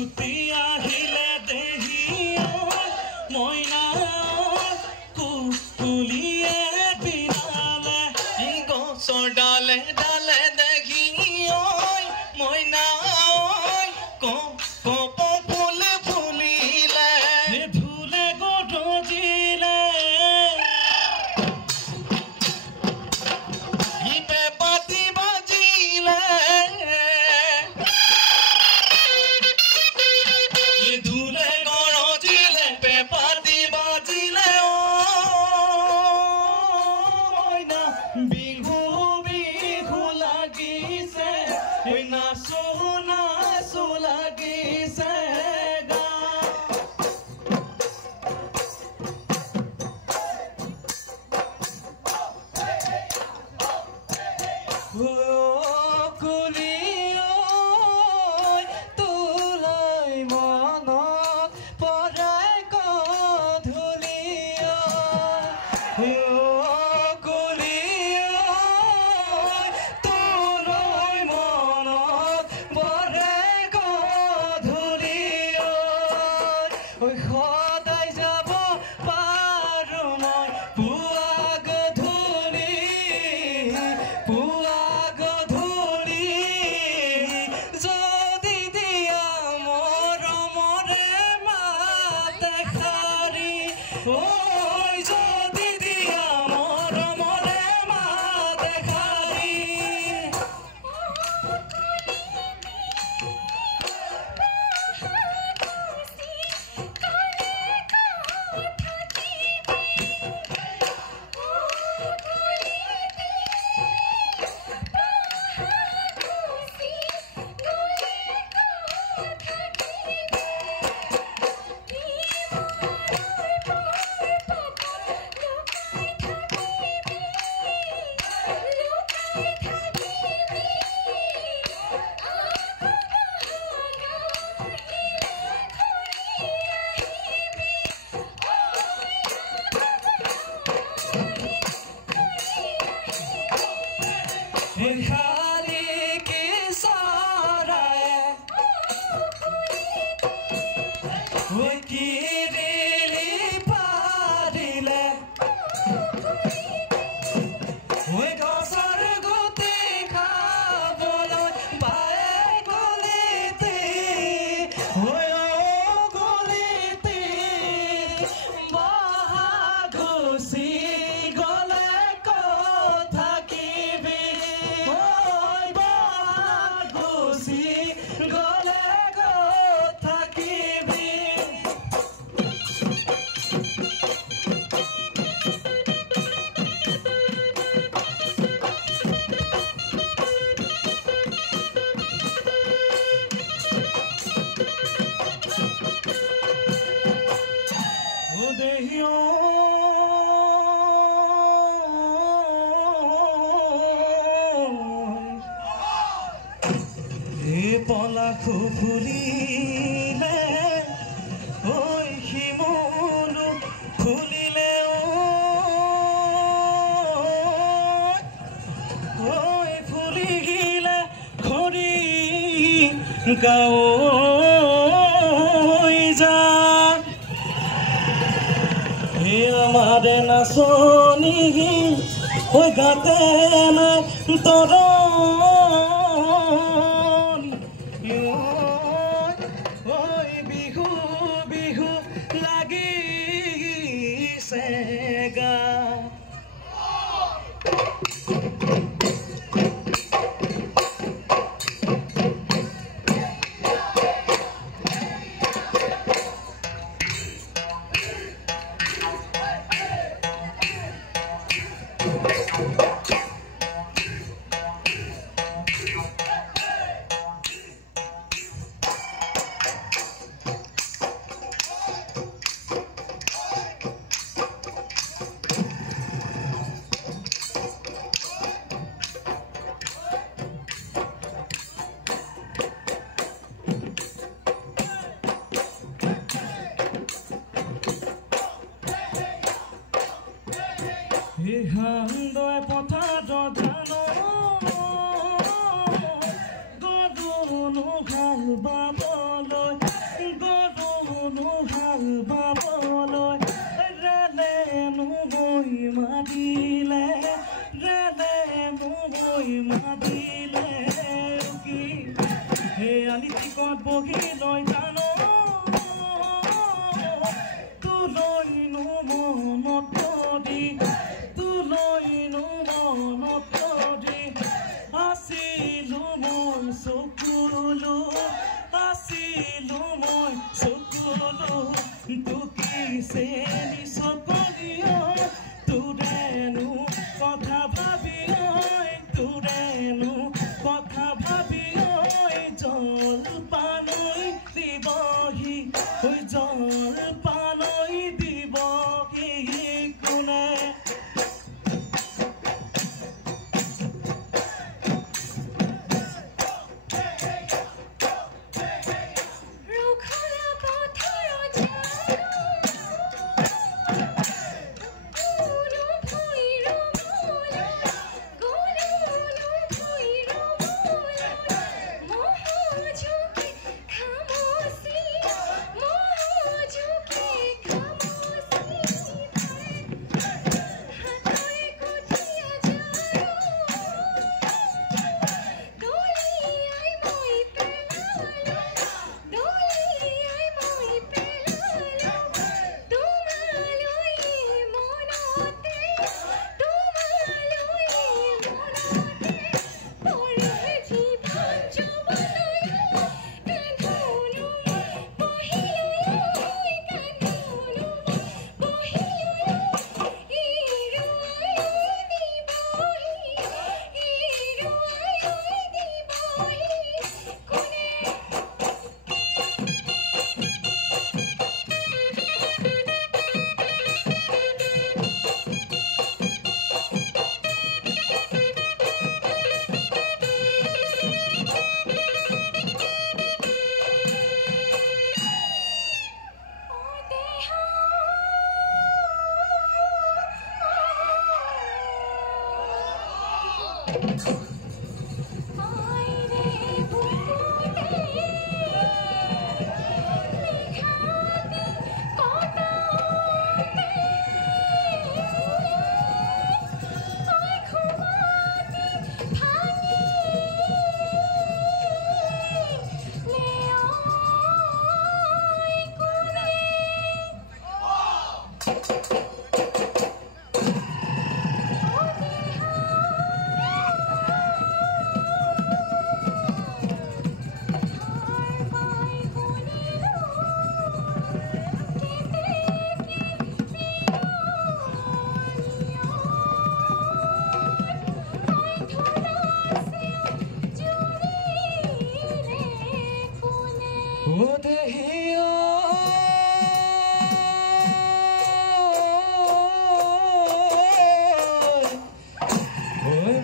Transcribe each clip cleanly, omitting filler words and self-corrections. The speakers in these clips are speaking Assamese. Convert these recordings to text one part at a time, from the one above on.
ছুটি আহিলে দেহি মইনা কুলিয়ে বিনালে গছৰ ডালে ডালে দেখি মইনা কপ ফুল ফুলিলে ধুলে গধজিলে ইপে পাতি বাজিলে ধুলে গৰজিলে পেপাতি বাজিলে না বিহু বিহু লাগিছে নাচো নাচো লাগিছে গা পলাশু ফুলিলে ঐ শিমলু ফুলিলে ঐ ফুলিলে খৰি গাঁও যা আমারে নাচনি ঐ গাতে না তোর বিহু বিহু লাগিছে গা Hando potato dano Godu no halba bolo চকত বহি লৈ জানো তুলৈনো মনত দি তুলৈনো মনত দি আছিলো মই চকুলো আছিলো মই চকুলো টুকিছে চকলিও তোৰেনো কথা ভাবি তোৰেনো কথা ভাবি জল পানৈ দিবহি জল পানৈ দিবহি কোনে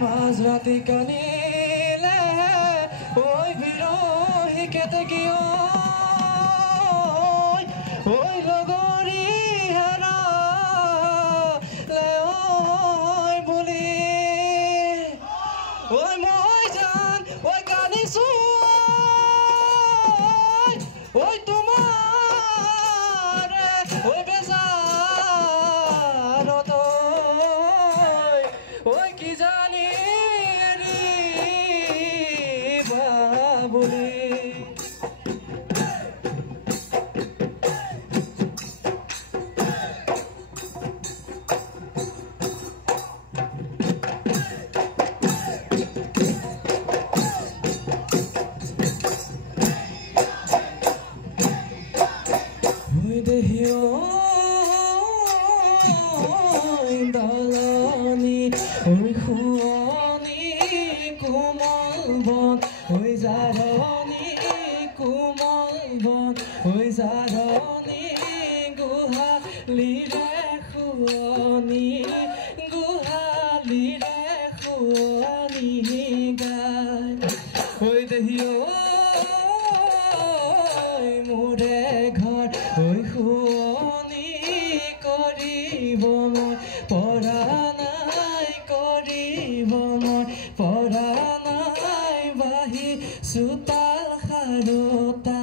মাঝরাতি কানিলে ওই বিরহি কেতে গিয়ে ওই লগরি হেরা ওই বলি ওই মই জান ওই কানিছো ওই তোমার ওই বেজারত ওই কি জানি বলে দেহিও দালানি ওই খুয়ানি কোমল বন ওই জারনি কোমল বন ওই জারনি গুহালিরে খুয়ানি গুহালিরে খুয়ানি গায় ওই দেহিও মোরে ঘর ওই খুয়নি কৰিব মই পৰা নাই কৰিব মই পৰা নাই বাহি চোতাল খাৰুতা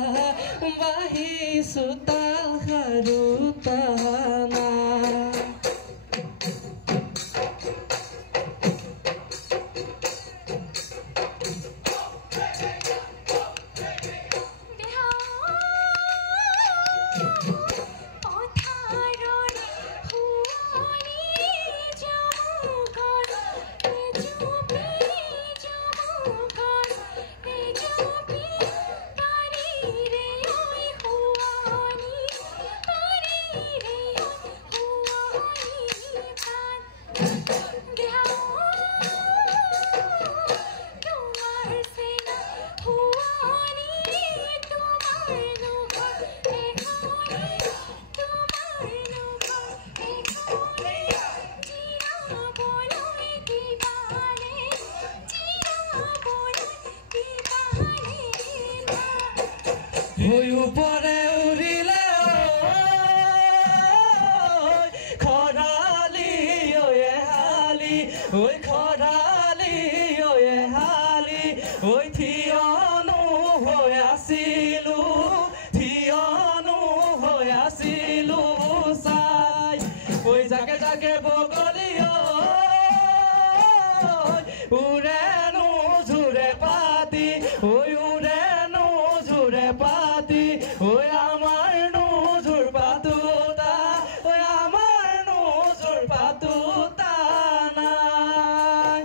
বাহি চোতাল খাৰুতা না হৈ ওপৰে উৰিলে খৰালি ঐ হালি ঐ খৰালি ঐ হালি ঐ থিয়নো হৈ আছিলো চাই ঐ জাকে জাকে বগলী উৰেনো জোৰে পাতি ঐ উৰেনো জোৰে পাতি ঐ আমাৰ নোজোৰ পাতোতা ঐ আমাৰ নোজোৰ পাতোতা নাই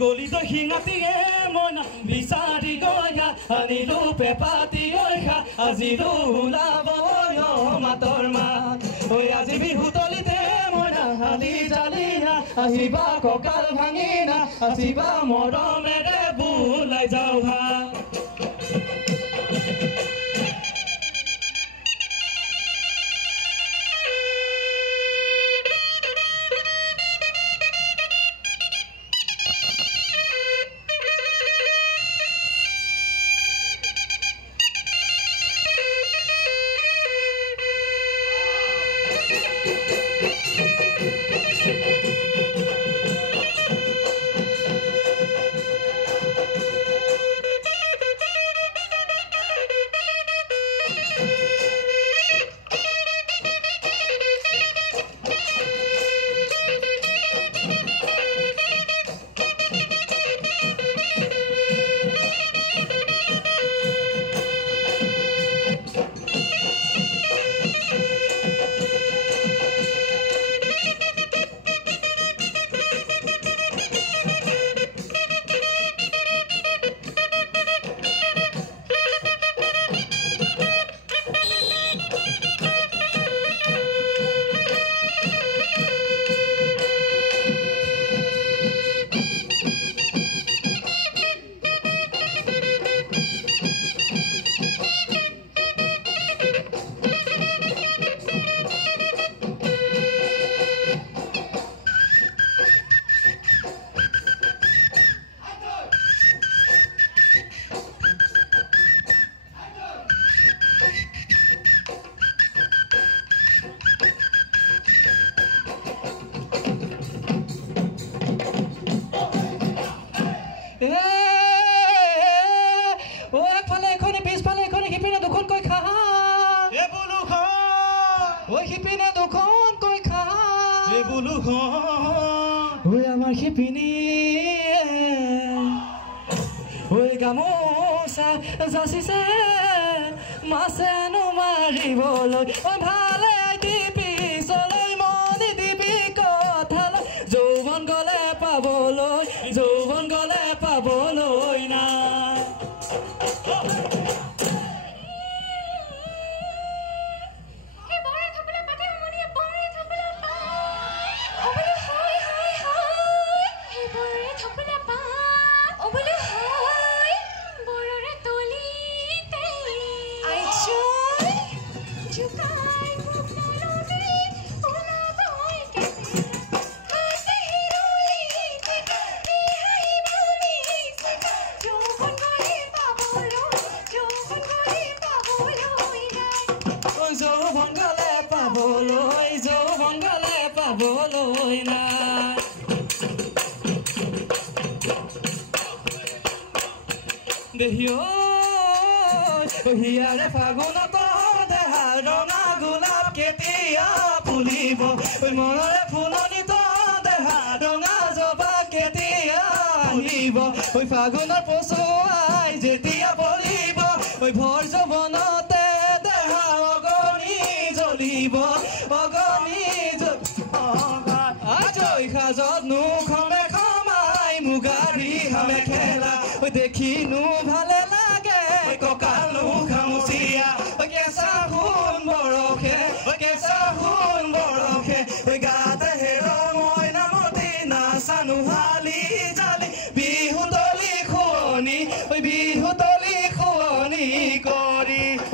গলিত শিঙাতিয়ে মই নাম বিচাৰি গৈয়া আনিলো পেপাতি ঐখা আজিৰো ওলাব মাতৰ মাত ঐ আজি বিহু তলিতে মই নাহালি জালিয়া আহিবা কঁকাল ভাঙিনা আহিবা মৰমেৰে বোলাই যাওঁ হা আমাৰ শিপিনী ঐ গামোচা যাচিছে মাছেনো মাৰিবলৈ ঐ ভালে দিবি চলৈ মনি দিবি কথালৈ যৌৱন গলে পাবলৈ না পাবলৈ না দেহিও হিয়াৰে ফাগুনত দেহা ৰঙা গোলাপ কেতিয়া ফুলিব মনৰে ফুলনিত দেহা ৰঙা জবা কেতিয়া আহিব ফাগুনৰ পচুৱাই যেতিয়া বলিব ভৰ যৌৱনতে দেহা অগণি জ্বলিব অগণি সাজত নুখমে খমাই মুগাৰী হামে খেলা দেখিনো ভালে লাগে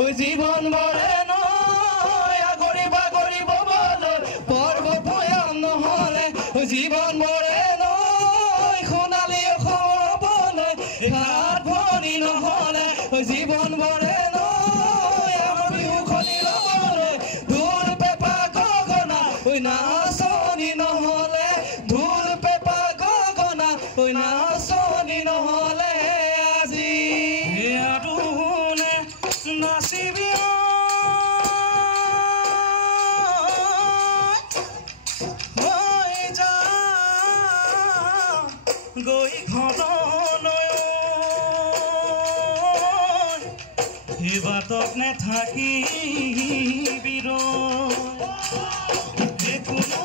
ওই জীবন মরে নয় আগরি বাগরি ববলর পর্বত ভয়াম নহলে ওই জীবন মরে নয় সোণালী খবলে ঘাট ভনি নহলে ওই জীবন মরে নয় আমার বিহু খনি লবলে ঢোল পেপা গগনা ওই নাচনি নহলে ঢোল পেপা গগনা ওই নাচনি নহলে আজি আদুনে নাচিবি মই যাম গৈ ঘৰলৈ সেই বাটত নেথাকিবি কোনো